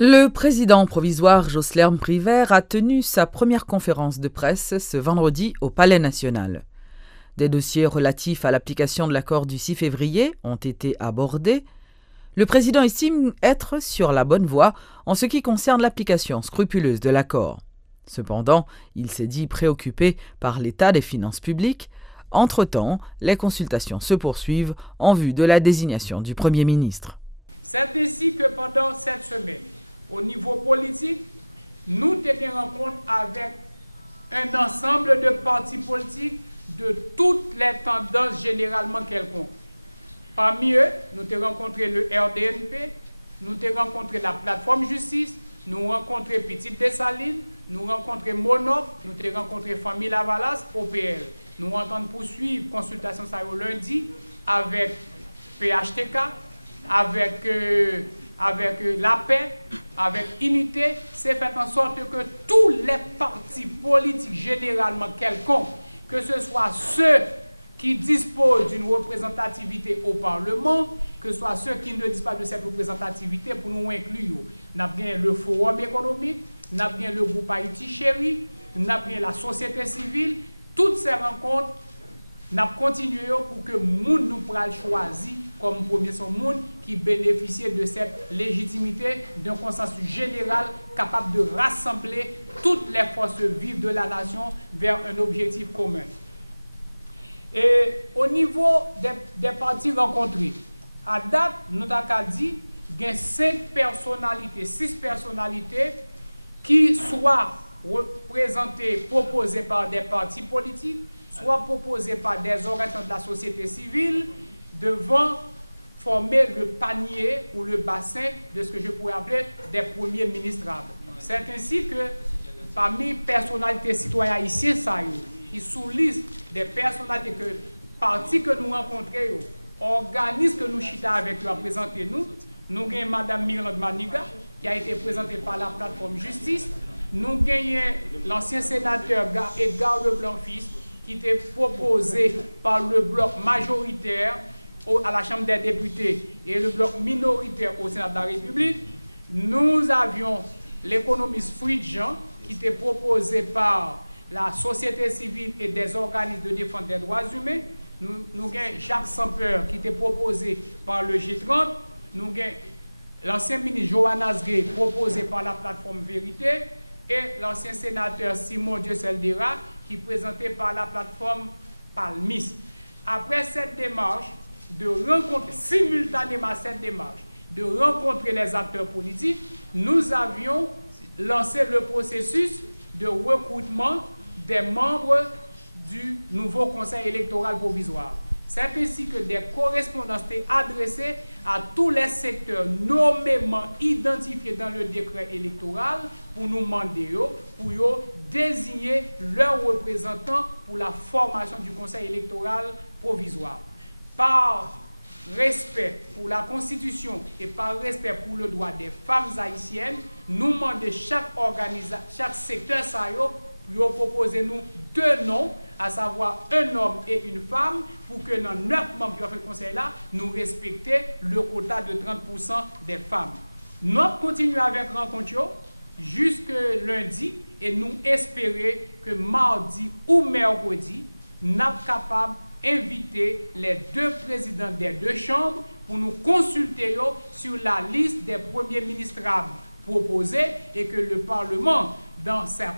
Le président provisoire Jocelyn Privert a tenu sa première conférence de presse ce vendredi au Palais national. Des dossiers relatifs à l'application de l'accord du 6 février ont été abordés. Le président estime être sur la bonne voie en ce qui concerne l'application scrupuleuse de l'accord. Cependant, il s'est dit préoccupé par l'état des finances publiques. Entre-temps, les consultations se poursuivent en vue de la désignation du Premier ministre. C'est ainsi que pendant cette semaine, au niveau politique, nous tenions rencontre avec un ensemble de partis politiques de toutes les tendances généralement quelconques. Parmi eux, nous avons rencontré le RDNP, nous avons rencontré la plateforme justice, nous avons rencontré Petite Dessalines, nous avons rencontré Monop, nous avons rencontré Famille Lavalas, OPL. Nous entendons poursuivre consultation ça lundi avec PHTK, avec la paix, avec unité, c'est fait en sorte que tous les partis politiques généralement quelconques, que ce soit ceux qui disposent d'une représentativité au Parlement, que ce soit ceux qui ne disposent pas de cette représentativité, pour nous inclure, nous avons bien le Forum économique, nous avons bien le groupe Haïti Chéri, nous avons bien la société civile, toutes ces rencontres, nous continué pour que nous nous prenions choisi comme premier son monde qui bénéficie de cette légitimité d'un consensus général capable de rassembler toutes les forces vives de la nation vers un objectif commun. Et au niveau des partis rencontrés, à date, nous avons dit qu'il y a 6 personnalités qui soient représentées, proposées par des partis politiques, soit proposées par des organisations de la société civile, devant former le panier ou le bassin de ce que je pourrais appeler des premiers ministrables. C'est ainsi que parmi les personnalités citoyennes haïtiennes, qui sous liste des personnalités que partis que nous rencontrons, organismes que nous chita avec eux à présenter nous avons Mme Miranda Maniga, qui a été présentée par la plateforme justice, nous avons l'ancien sénateur Edgar Leblanc-Fils, qui était proposé par le bloc majoritaire à la Chambre des députés et le bloc minoritaire au Sénat de la République. Nous avions l'économiste Fridjean, qui était proposé par la société civile et des organismes de défense des droits humains. Nous avons Jacques Sampeur, qui était proposé par le G30. Nous avons l'ancien ministre Johannes Gay, proposé par la plateforme Vérité, et l'ancien sénateur Simon Dieuseldera, qui est présenté par la plateforme Palmis. Après cette démarche, de rencontrer simultanément cette démarche, de rencontrer les acteurs politiques, nous avions lancé le processus de recrutement des membres du nouveau conseil électoral provisoire. C'est ainsi que des correspondances étaient adressées à tous les secteurs nommément identifiés dans le décret électoral pour nous demander, pour désigner leurs représentants pour la formation du conseil électoral provisoire. Par respect pour la Constitution et par respect pour le droit des femmes haïtiennes, nous demandons chaque secteur pour proposer nous 2 noms, à savoir un homme et une femme, pour que dans 9 membres qui ont fait le conseil là, nous respections le quota de 30% des femmes. Nous continuons avec rencontre jusque lundi et nous espérons que mardi ou mercredi, nous sommes capables inviter les 2 présidents des 2 chambres pour nous consulter sur la liste des premiers ministrables proposés et que le Parlement, dans sa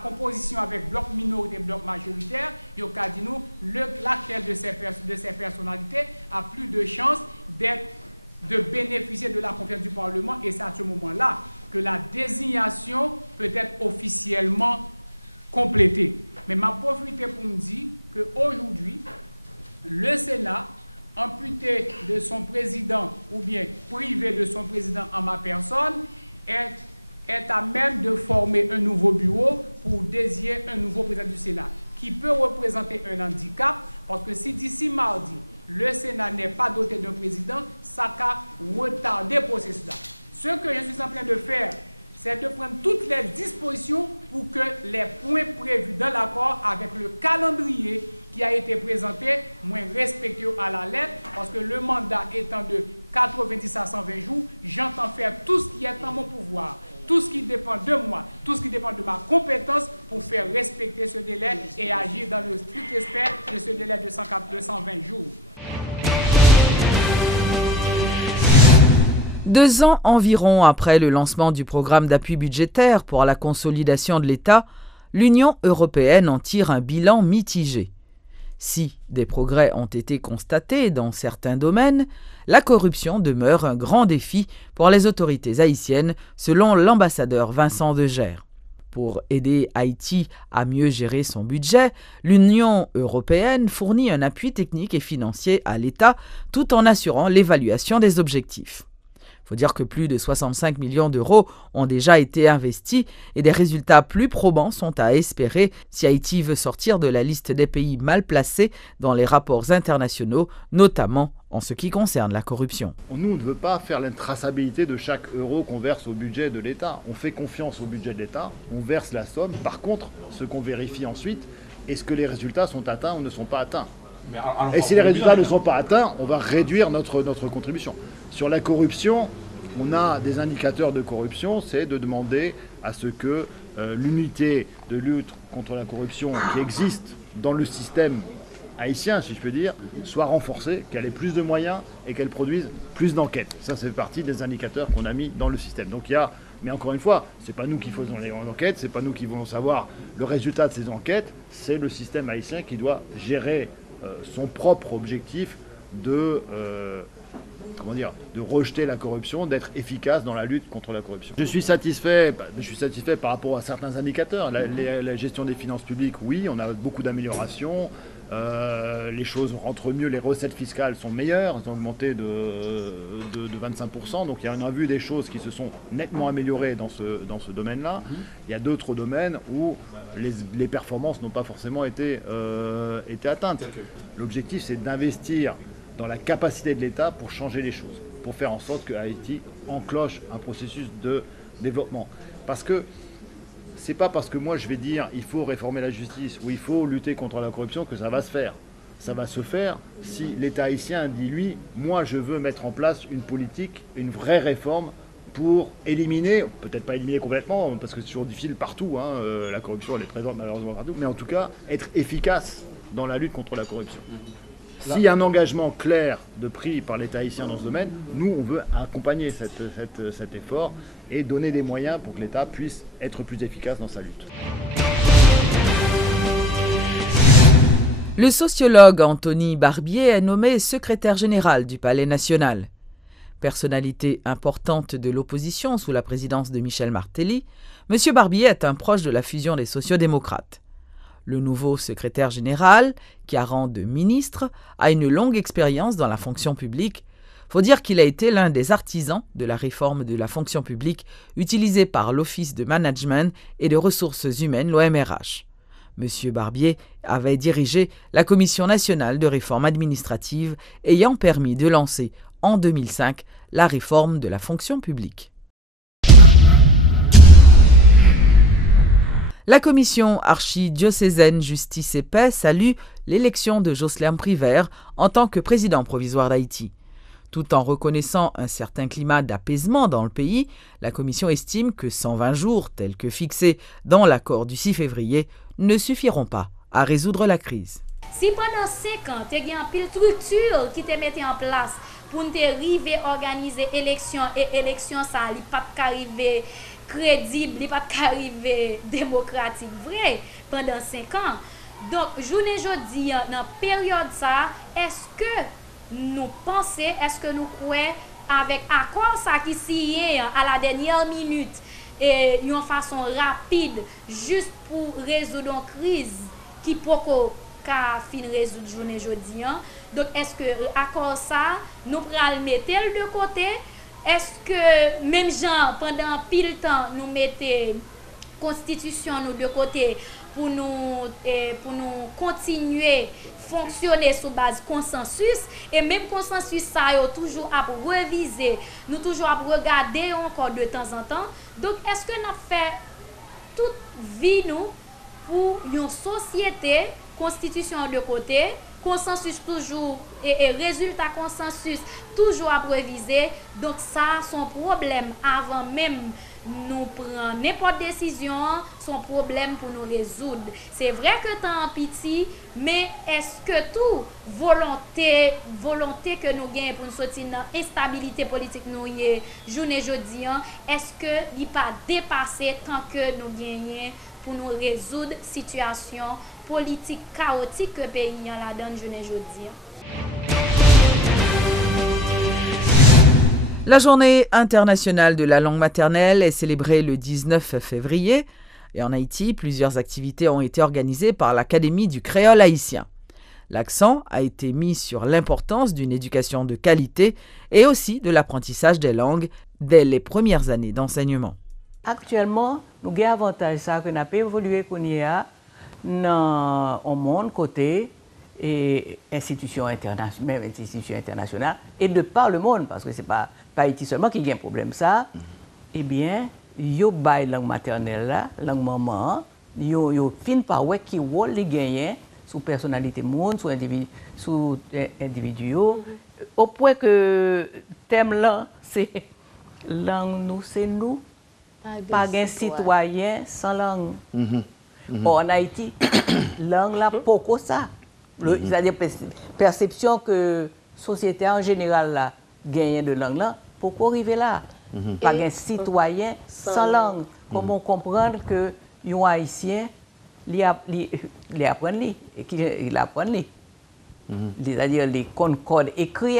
composition avec bloc minoritaire et bloc majoritaire, il a dit nous laquelle de ces personnalités a plus de chances de bénéficier de la confiance du Parlement, et c'est à ce moment-là que la désignation peut être officiellement complétée. Mais m'a profité pour me dire qu'aujourd'hui, le Sénat, amputé de son président ou bien privé de son président en ma personne, est à même de former un nouveau bureau pour désigner un nouveau président du Sénat qui peut représenter un handicap, parce que si d'ici mardi, le Sénat n'est pas doté d'un président, ça va retarder le processus-là. Ce que je suis en train de faire, c'est de prendre toutes les dispositions pour que les points prévus dans l'accord avec le calendrier qui a été présenté, moins respecté à la lettre, parce que le mandat étant de 90 à 120 jours, j'entends faire tout ce qui est en mon pouvoir, tout ce qui dépend de moi, tout ce qui dépend de ma compétence pour faire respecter ce délai et agir dans le strict respect de ce délai de 120 jours. 2 ans environ après le lancement du programme d'appui budgétaire pour la consolidation de l'État, l'Union européenne en tire un bilan mitigé. Si des progrès ont été constatés dans certains domaines, la corruption demeure un grand défi pour les autorités haïtiennes, selon l'ambassadeur Vincent Degère. Pour aider Haïti à mieux gérer son budget, l'Union européenne fournit un appui technique et financier à l'État tout en assurant l'évaluation des objectifs. Il faut dire que plus de 65 millions d'euros ont déjà été investis et des résultats plus probants sont à espérer si Haïti veut sortir de la liste des pays mal placés dans les rapports internationaux, notamment en ce qui concerne la corruption. Nous, on ne veut pas faire la traçabilité de chaque euro qu'on verse au budget de l'État. On fait confiance au budget de l'État, on verse la somme. Par contre, ce qu'on vérifie ensuite, est-ce que les résultats sont atteints ou ne sont pas atteints ? Et si les résultats ne sont pas atteints, on va réduire notre contribution. Sur la corruption, on a des indicateurs de corruption, c'est de demander à ce que l'unité de lutte contre la corruption qui existe dans le système haïtien, si je peux dire, soit renforcée, qu'elle ait plus de moyens et qu'elle produise plus d'enquêtes. Ça fait partie des indicateurs qu'on a mis dans le système. Donc il y a, mais encore une fois, c'est pas nous qui faisons les enquêtes, c'est pas nous qui voulons savoir le résultat de ces enquêtes, c'est le système haïtien qui doit gérer son propre objectif de rejeter la corruption, d'être efficace dans la lutte contre la corruption. Je suis satisfait par rapport à certains indicateurs. La gestion des finances publiques, oui, on a beaucoup d'améliorations. Les choses rentrent mieux, les recettes fiscales sont meilleures, elles ont augmenté de 25%. Donc on a vu des choses qui se sont nettement améliorées dans ce domaine-là. Il y a d'autres domaines où les performances n'ont pas forcément été atteintes. L'objectif, c'est d'investir dans la capacité de l'État pour changer les choses, pour faire en sorte que Haïti enclenche un processus de développement. Parce que c'est pas parce que moi je vais dire il faut réformer la justice ou il faut lutter contre la corruption que ça va se faire. Ça va se faire si l'État haïtien dit lui, moi je veux mettre en place une politique, une vraie réforme pour éliminer, peut-être pas éliminer complètement, parce que c'est toujours difficile partout, la corruption elle est présente malheureusement partout, mais en tout cas être efficace dans la lutte contre la corruption. S'il y a un engagement clair de pris par l'État haïtien dans ce domaine, nous, on veut accompagner cet effort et donner des moyens pour que l'État puisse être plus efficace dans sa lutte. Le sociologue Anthony Barbier est nommé secrétaire général du Palais national. Personnalité importante de l'opposition sous la présidence de Michel Martelly, M. Barbier est un proche de la fusion des sociodémocrates. Le nouveau secrétaire général, qui a rang de ministre, a une longue expérience dans la fonction publique. Faut dire qu'il a été l'un des artisans de la réforme de la fonction publique utilisée par l'Office de management et de ressources humaines, l'OMRH. M. Barbier avait dirigé la Commission nationale de réforme administrative ayant permis de lancer en 2005 la réforme de la fonction publique. La commission archidiocésaine Justice et Paix salue l'élection de Joslerm Privert en tant que président provisoire d'Haïti. Tout en reconnaissant un certain climat d'apaisement dans le pays, la commission estime que 120 jours, tels que fixés dans l'accord du 6 février, ne suffiront pas à résoudre la crise. Si pendant 5 ans, tu as une pile structure qui te mettait en place pour nous arriver à organiser élection et élection, ça n'est pas arriver crédible, il pas arriver démocratique vrai pendant 5 ans. Donc, journée jeudi, dans la période ça, est-ce que nous pensons, est-ce que nous croyons avec accord ça qui signé à la dernière minute et d'une façon rapide juste pour résoudre une crise qui peut fin résoudre journée jeudi. Donc, est-ce que accord ça, nous prenons mettre de côté? Est-ce que même gens pendant pile temps nous mettons constitution nous de côté pour nous continuer fonctionner sur base consensus et même consensus ça est toujours à réviser, nous toujours à regarder encore de temps en temps. Donc est-ce que nous fait toute vie nous pour une société constitution de côté consensus toujours et résultat consensus toujours à préviser. Donc ça, son problème avant même nous prendre n'importe décision, son problème pour nous résoudre. C'est vrai que t'as un petit, mais est-ce que tout volonté que nous gagnons pour nous sortir dans l'instabilité politique nous y journée jeudi, est-ce que il pas dépassé tant que nous gagnons pour nous résoudre situation politique chaotique que le pays la donne journée jeudi? La journée internationale de la langue maternelle est célébrée le 19 février et en Haïti, plusieurs activités ont été organisées par l'Académie du créole haïtien. L'accent a été mis sur l'importance d'une éducation de qualité et aussi de l'apprentissage des langues dès les premières années d'enseignement. Actuellement, nous avons avantage ça que nous avons évolué dans le monde côté et institutions internationales, même institutions internationales et de par le monde, parce que ce n'est pas Haïti seulement qui a un problème ça. Eh bien, yo bay langue maternelle là, langue maman, yo fin par ouais qui rôle les gagnent sous personnalité monde, sous individu, au point que thème là c'est langue nous c'est nous, pas un citoyen sans langue. En Haïti, langue là pourquoi ça? C'est-à-dire perception que société en général là gagne de langue là, pourquoi arriver là? Pas un citoyen sans langue. Comment comprendre que un haïtien il apprend et qu'il apprend c'est-à-dire les concordes écrits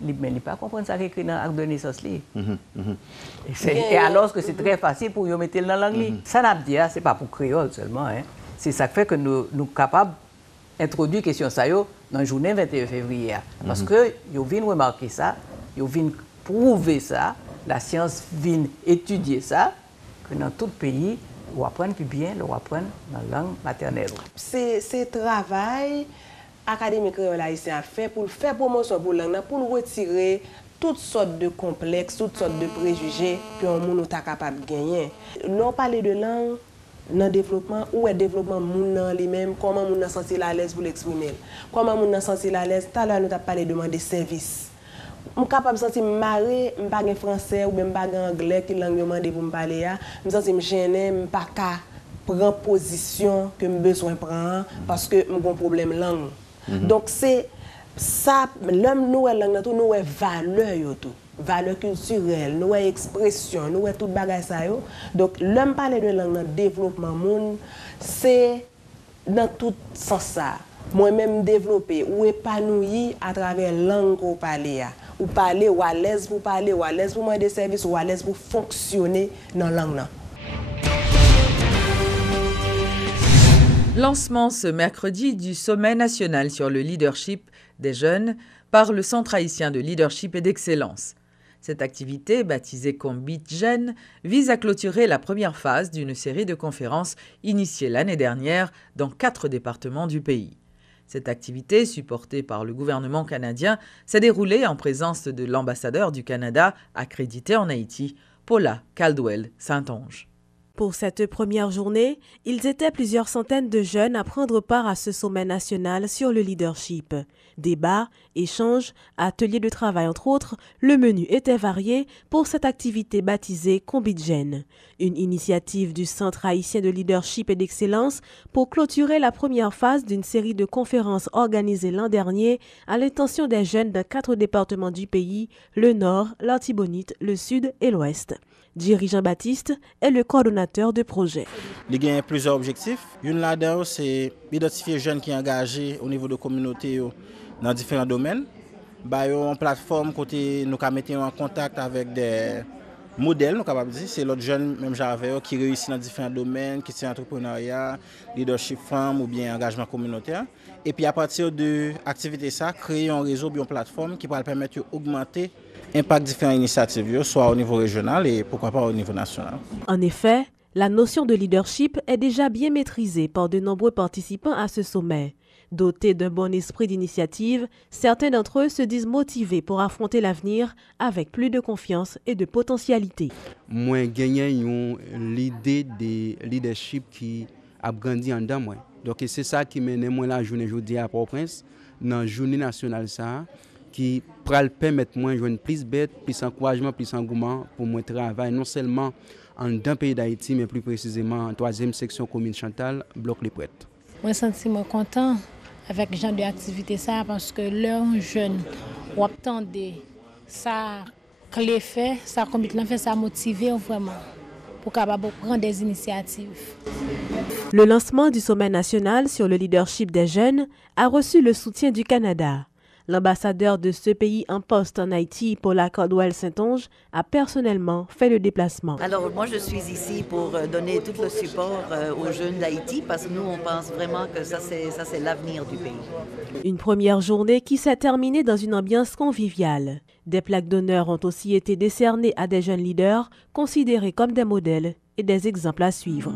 mais il pas comprendre ça écrit dans l'acte de naissance et alors que c'est très facile pour y mettre dans la langue. Ça n'a dit c'est pas pour créole seulement c'est ça qui fait que nous capables introduire question ça dans la journée 21 février parce que yo vinn remarquer ça, yo vinn prouver ça, la science vient étudier ça que dans tout pays on apprend plus bien, on apprend dans la langue maternelle. C'est travail académique créole haïtien a fait pour faire promotion pour langue pour retirer toutes sortes de complexes, toutes sortes de préjugés que on monde est capable de gagner. L'on parle de langue dans le développement, où est le développement moun lui-même, comment moun sent à l'aise pour l'exprimer. Comment moun sent à l'aise, tout à l'heure nous avons parlé de demander service. Je suis capable de sentir marrer, je ne parle pas français ou même pas anglais qui langue demande pour me parler. Je me sens gêné, je ne pas prendre position que j'ai besoin de prendre parce que j'ai un problème de langue. Donc c'est ça, l'homme nous langue tout nous valeur tout. Valeur culturelle, nous expression, nous tout bagage ça yo. Donc l'homme parler de langue dans développement monde, c'est dans tout sens ça. Moi-même développer ou épanoui à travers langue qu'on parle ou parler ou à l'aise pour parler ou à l'aise pour demander service ou à l'aise pour fonctionner dans la langue. Lancement ce mercredi du sommet national sur le leadership des jeunes par le Centre haïtien de leadership et d'excellence. Cette activité, baptisée comme BeatJeune, vise à clôturer la première phase d'une série de conférences initiée l'année dernière dans 4 départements du pays. Cette activité, supportée par le gouvernement canadien, s'est déroulée en présence de l'ambassadeur du Canada accrédité en Haïti, Paula Caldwell-Saint-Onge. Pour cette première journée, ils étaient plusieurs centaines de jeunes à prendre part à ce sommet national sur le leadership. Débats, échanges, ateliers de travail entre autres, le menu était varié pour cette activité baptisée BeatJeune, une initiative du Centre haïtien de leadership et d'excellence pour clôturer la première phase d'une série de conférences organisées l'an dernier à l'intention des jeunes de 4 départements du pays, le Nord, l'Artibonite, le Sud et l'Ouest. Jerry Jean-Baptiste est le coordonnateur de projet. Il y a plusieurs objectifs. Une là-dedans, c'est identifier les jeunes qui sont engagés au niveau de la communauté dans différents domaines. Une plateforme côté nous mettre en contact avec des modèles, nous capable dire, c'est l'autre jeune même j'avais qui réussit dans différents domaines, qui sont entrepreneuriat, leadership femme ou bien engagement communautaire. Et puis à partir de l'activité ça, créer un réseau, une plateforme qui va permettre d'augmenter l'impact de différentes initiatives, soit au niveau régional et pourquoi pas au niveau national. En effet, la notion de leadership est déjà bien maîtrisée par de nombreux participants à ce sommet. Dotés d'un bon esprit d'initiative, certains d'entre eux se disent motivés pour affronter l'avenir avec plus de confiance et de potentialité. Moi, j'ai l'idée de leadership qui a grandi en dedans moi. Donc c'est ça qui mène moi la journée aujourd'hui à Port-au-Prince dans journée nationale ça qui pral permettre moi joindre plus bête, plus encouragement, plus engouement pour moi travailler non seulement en dans pays d'Haïti mais plus précisément en 3e section commune Chantal, bloc Les Prêtres. Moi sentiment content avec genre d'activité ça parce que leurs jeunes ou attendent ça clé fait, ça comité fait ça motiver vraiment pour capable prendre des initiatives. Le lancement du sommet national sur le leadership des jeunes a reçu le soutien du Canada. L'ambassadeur de ce pays en poste en Haïti, Paula Caldwell-Saint-Onge, a personnellement fait le déplacement. Alors moi je suis ici pour donner tout le support aux jeunes d'Haïti parce que nous on pense vraiment que ça c'est l'avenir du pays. Une première journée qui s'est terminée dans une ambiance conviviale. Des plaques d'honneur ont aussi été décernées à des jeunes leaders considérés comme des modèles et des exemples à suivre.